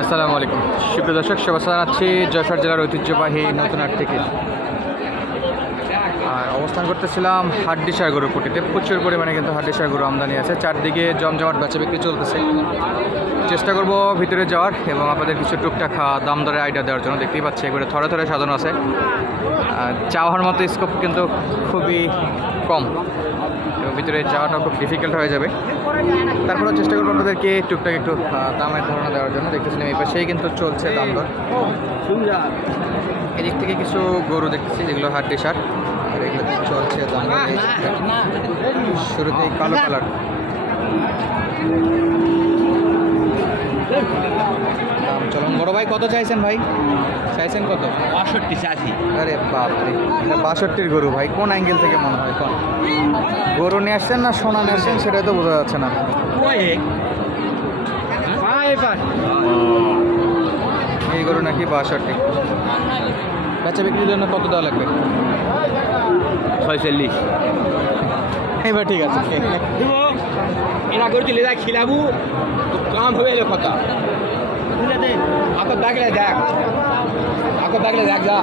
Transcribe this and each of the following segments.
আসসালামু আলাইকুম সুপ্রিয় দর্শক, শুভেচ্ছা জানাচ্ছি জয়পুরহাট জেলার ঐতিহ্যবাহী নতুন হাট থেকে। আর অবস্থান করতেছিলাম হাড্ডিসার গরুর পটিতে। প্রচুর পরিমাণে কিন্তু হাড্ডিসার গরু আমদানি আছে, চারদিকে জমজমাট বেচা বিক্রি চলতেছে। চেষ্টা করব ভিতরে যাওয়ার এবং আপনাদের কিছু টুকটাক দাম দরের আইডিয়া দেওয়ার জন্য। দেখতেই পাচ্ছি এগুলো থরে থরে সাজানো আছে, চাওয়ার মতো স্কোপ কিন্তু খুবই কম এবং ভিতরে যাওয়াটা খুব ডিফিকাল্ট হয়ে যাবে। তারপরেও চেষ্টা করবো আপনাদেরকে টুকটাক একটু দামের ধারণা দেওয়ার জন্য। দেখতেছিলাম এই পাশেই কিন্তু চলছে দাম দর। এদিক থেকে কিছু গরু দেখতেছি যেগুলো হাড্ডিসার, আর এগুলো চলছে দাম দর। শুরুতেই কালো কালার দাম চলুন। বড় ভাই কত চাইছেন? ভাই চাইছেন কত? ৬২ চাষি। আরে বাপরে, এটা ৬২-র গরু ভাই। কোন অ্যাঙ্গেল থেকে মনে হয়? কোন গরু নিয়ে আসছেন না সোনা নিয়ে আসছেন সেটাই তো বোঝা যাচ্ছে না। এই গরু নাকি ৬২। বেচা বিক্রির জন্য কত দেওয়া লাগবে? ৪৬। এবার ঠিক আছে, এরা করে দিলে দেখ খিলাবু তো কাম হয়ে এলো কথা। আকর দেখলে দেখ, আকর দেখলে দেখ, যা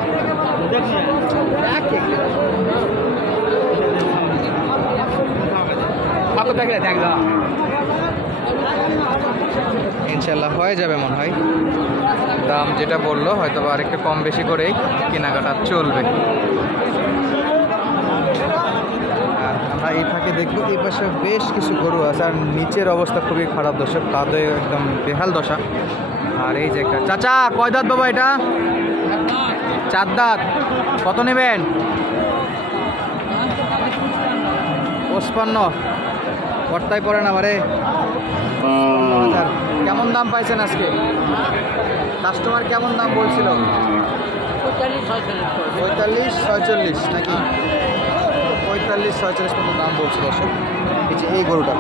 আকর দেখলে দেখ, যা ইনশাল্লাহ হয়ে যাবে মনে হয়। দাম যেটা বললো হয়তো বা আরেকটু কম বেশি করেই কেনাকাটা চলবে। আর আমরা এই ফাঁকে দেখবো এই পাশে বেশ কিছু গরু আছে, আর নিচের অবস্থা খুবই খারাপ দর্শক, কাদে একদম বেহাল দশা। আর এই যে একটা চাচা, কয় দাঁত বাবা এটা? 4 দাঁত। কত নেবেন? 55। কর্তায় পড়ে না বারে। কেমন দাম পাইছেন আজকে? কাস্টমার কেমন দাম বলছিল? 45-46 নাকি? 45-46 পর্যন্ত দাম বলছিল দর্শক। এই গরুটা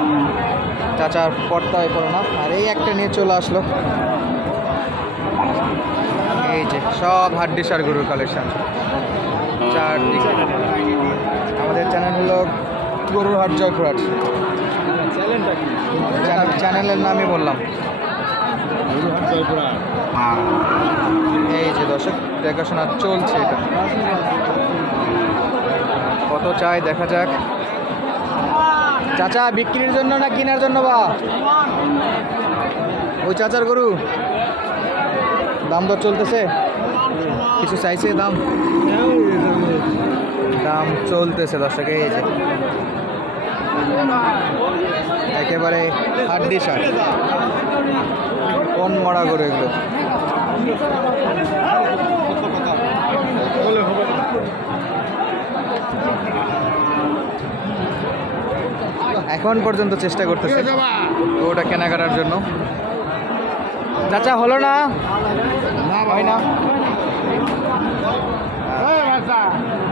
চাচার পর্দায় পড়ে না। আর এই একটা নিয়ে চলে আসলো। এই যে সব হাড্ডিসার গরুর কালেকশন চারদিকে। আমাদের চ্যানেল হলো গরুর হাট জয়পুরহাট। চ্যানেলের নামই বললাম এই যে দর্শক, দেখাশোনা চলছে। এটা কত চাই দেখা যাক। চাচা বিক্রির জন্য না কেনার জন্য? বা ওই চাচার গরু দাম দর চলতেছে, কিছু চাইছে দাম? দাম চলতেছে দর্শক। এই যে একেবারে হাড্ডিসার কোন মরা গরু এগুলো। এখন পর্যন্ত চেষ্টা করতেছে ওটা কেনাকাটার জন্য। চাচা হলো না? হয় না,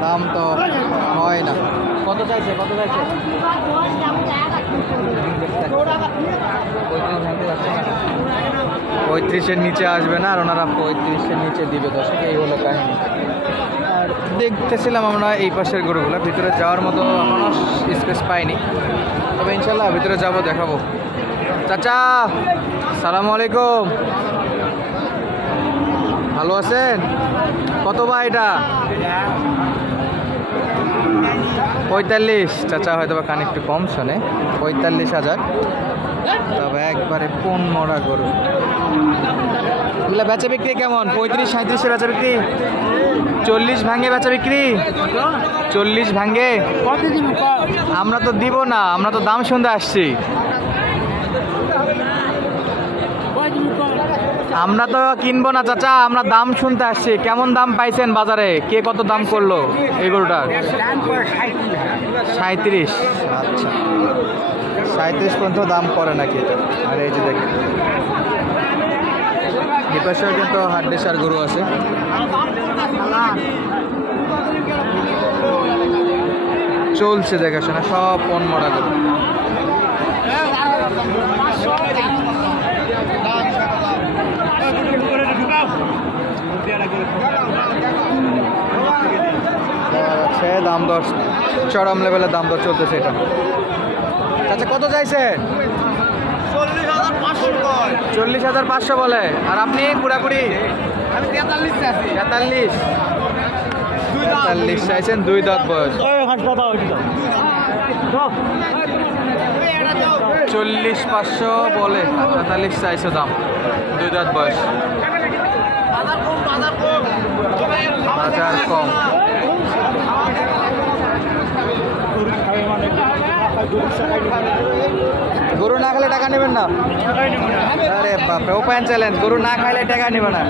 দাম তো হয় না। কত চাইছে? কত চাইছে? 35-এর নিচে আসবে না, আর ওনারা 35-এর নিচে দিবে দর্শক। এই হলো কাহিনী। আর দেখতেছিলাম আমরা এই পাশের গরুগুলো, ভিতরে যাওয়ার মতো মানুষ স্পেস পাইনি, তবে ইনশাল্লাহ ভিতরে যাব, দেখাবো। চাচা সালামু আলাইকুম, ভালো আছেন? কত বা এটা? 45। চাচা হয়তো বা কান একটু কম শোনে। 45,000। তবে একবারে কোন মরা গরু। এগুলা বেচা বিক্রি কেমন? 35-37-এ বেচা বিক্রি? 40 ভাঙে বেচা বিক্রি? 40 ভাঙে? আমরা তো দিব না, আমরা তো দাম শুনতে আসছি। আমরা তো কিনবো না চাচা, আমরা দাম শুনতে আসছি। কেমন দাম পাইছেন বাজারে? কে কত দাম করলো এই গরুটার? 37। আচ্ছা, 37 পর্যন্ত দাম করে নাকি এটা? আর এই যে দেখেন এই পাশেও কিন্তু হাড্ডিসার গরু আছে। চলছে দেখাশোনা, সব পণ মরা গরু। দাম দর চরম লেভেলের দাম দর চলতেছে এটা। আচ্ছা কত চাইছেন? 40,500 বলে। আর আপনি পুরাপুরি 43 চাইছেন, 2 দাঁত বয়স। 40,500 বলে, 43 চাইছে দাম, 2 দাঁত বয়স। বাজার কম। গরু না খেলে টাকা নেবেন না? আরে বাপরে, ওপেন চ্যালেঞ্জ, গরু না খাইলে টাকা নেবে না।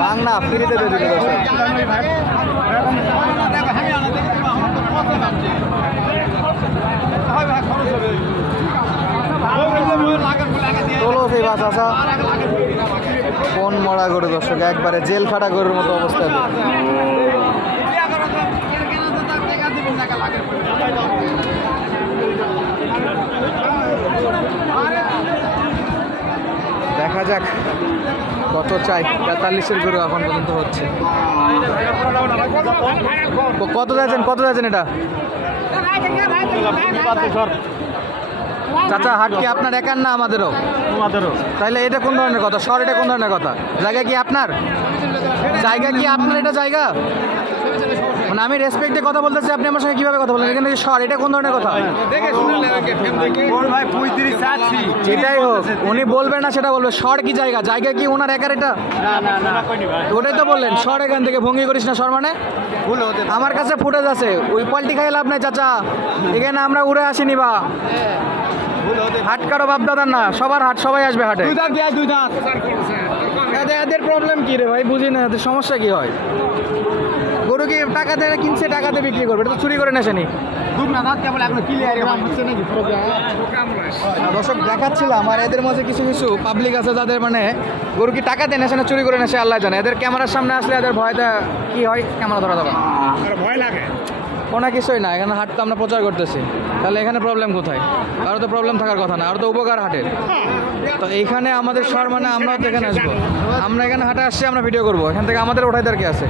ভাঙ না, ফ্রিতে দিয়ে দিতে বসে। চলো সেই বাস আসা কোন মরা গরু দর্শক, একবারে জেল খাটা গরুর মতো অবস্থা। দেখা যাক কত চাই। 43-এর গরু এখন পর্যন্ত হচ্ছে। কত যাচ্ছেন এটা? চাচা, হাট কি আপনার একার না আমাদেরও? তাহলে এটা কোন ধরনের কথা? শহর এটা কোন ধরনের কথা? জায়গা কি আপনার? এটা জায়গা মানে আমি রেসপেক্টে কথা বলতেছি, আপনি আমার সঙ্গে কিভাবে কথা বলেন? এখানে শহর এটা কোন ধরনের কথা? যেটাই হোক, উনি বলবেন না সেটা বলবে। শহর কি জায়গা কি ওনার একার? এটা ওটাই তো বললেন, শহর এখান থেকে ভঙ্গি করিস না। শহর মানে আমার কাছে ফুটেজ আছে, ওই পাল্টি খাই লাভ নাই চাচা। এখানে আমরা উড়ে আসিনি বা হাট কারো বাপদাদার না, সবার হাট, সবাই আসবে হাটে। এদের প্রবলেম কি রে ভাই, বুঝি না, এদের সমস্যা কি হয়? গরু কি টাকাতে কিনছে, টাকাতে বিক্রি করবে? এটা তো চুরি করে নেছেনি। দর্শক দেখাচ্ছিলাম, আর এদের মাঝে কিছু কিছু পাবলিক আছে যাদের মানে গরু কি টাকাতে নেছে না চুরি করে নেছে আল্লাহ জানে। এদের ক্যামেরার সামনে আসলে এদের ভয়টা কি হয়, ক্যামেরা ধরা যাবে না, ভয় লাগে। কোনো কিছুই না। এখানে হাট তো আমরা প্রচার করতেছি, তাহলে এখানে প্রবলেম কোথায়? আরও তো প্রবলেম থাকার কথা না, আরও তো উপকার হাটের। তো এইখানে আমাদের শহর মানে আমরাও তো এখানে আসবো, আমরা এখানে হাটে আসছি, আমরা ভিডিও করবো, এখান থেকে আমাদের ওঠাই দরকার আছে।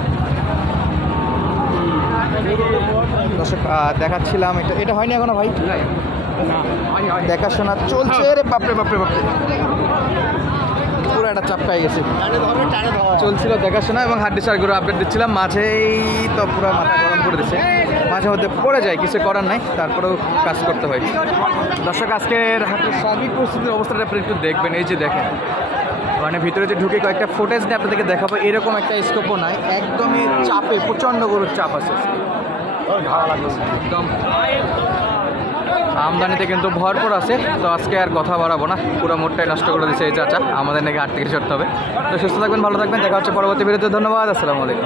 দর্শক দেখাচ্ছিলাম, এটা হয়নি এখনো ভাই, দেখাশোনা চলছে রে। বাপরে পুরো একটা চাপ পেয়ে গেছে, চলছিল দেখাশোনা এবং হাড্ডিসার গরু আপডেট দিচ্ছিলাম। মাঝেই তো পুরো মাথা গরম করে দিচ্ছে, মাঝে মধ্যে পড়ে যায়, কিছু করার নাই, তারপরেও কাজ করতে হয়। দর্শক আজকের হাটের সার্বিক পরিস্থিতির অবস্থাটা আপনি একটু দেখবেন। এই যে দেখেন, মানে ভিতরে যে ঢুকে কয়েকটা ফুটেজ নিয়ে আপনাদেরকে দেখাবো, এরকম একটা স্কোপও নাই, একদমই চাপে, প্রচণ্ড গরুর চাপ আছে একদম। আমদানিতে কিন্তু ভরপুর আছে। তো আজকে আর কথা বাড়াবো না, পুরো মোটটাই নষ্ট করে দিচ্ছে এই চাচা। আমাদের নাকি 8 থেকে সরতে হবে। তো সুস্থ থাকবেন, ভালো থাকবেন, দেখা হচ্ছে পরবর্তী ভিডিওতে। ধন্যবাদ, আসসালামু আলাইকুম।